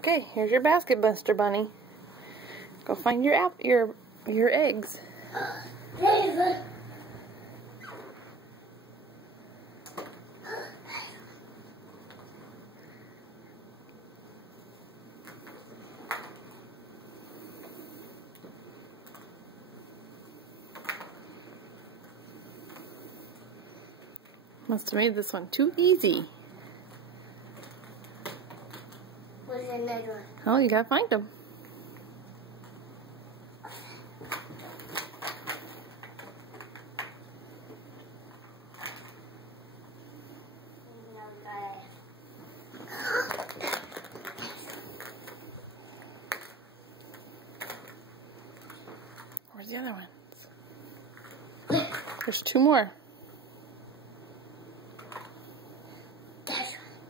Okay, here's your basket, Buster Bunny. Go find your eggs. Must have made this one too easy. Where's another one? Oh, you gotta find them. Where's the other ones? There's two more.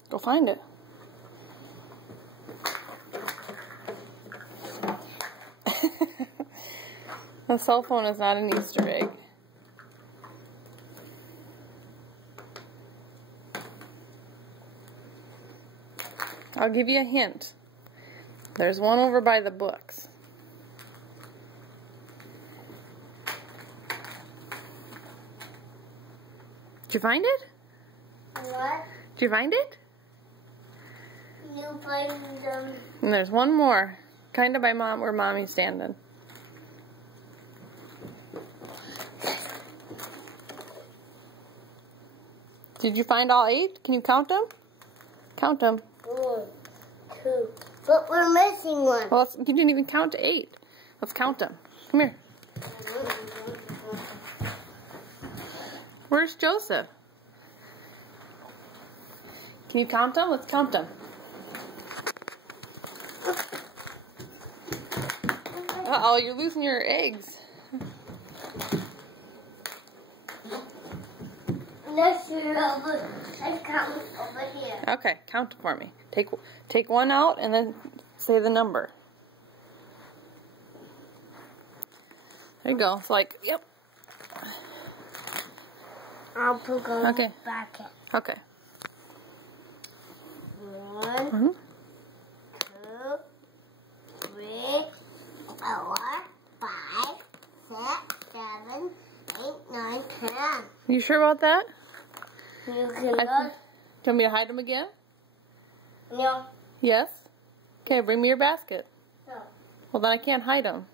Go find it. The cell phone is not an Easter egg. I'll give you a hint. There's one over by the books. Did you find it? What? Did you find it? You find them. And there's one more. Kind of by where Mommy's standing. Did you find all 8? Can you count them? Count them. 1, 2. But we're missing one. Well, you didn't even count to 8. Let's count them. Come here. Where's Joseph? Can you count them? Let's count them. Uh-oh, you're losing your eggs. Let's count over here. Okay, count it for me. Take one out and then say the number. There you go. It's like, yep. I'll put them Okay. back in. Okay. 1, 2, 3, 4, 5, 6, 7, 8, 9, 10. You sure about that? You can look. Do you want me to hide them again? No. Yes? Okay, bring me your basket. No. Well, then I can't hide them.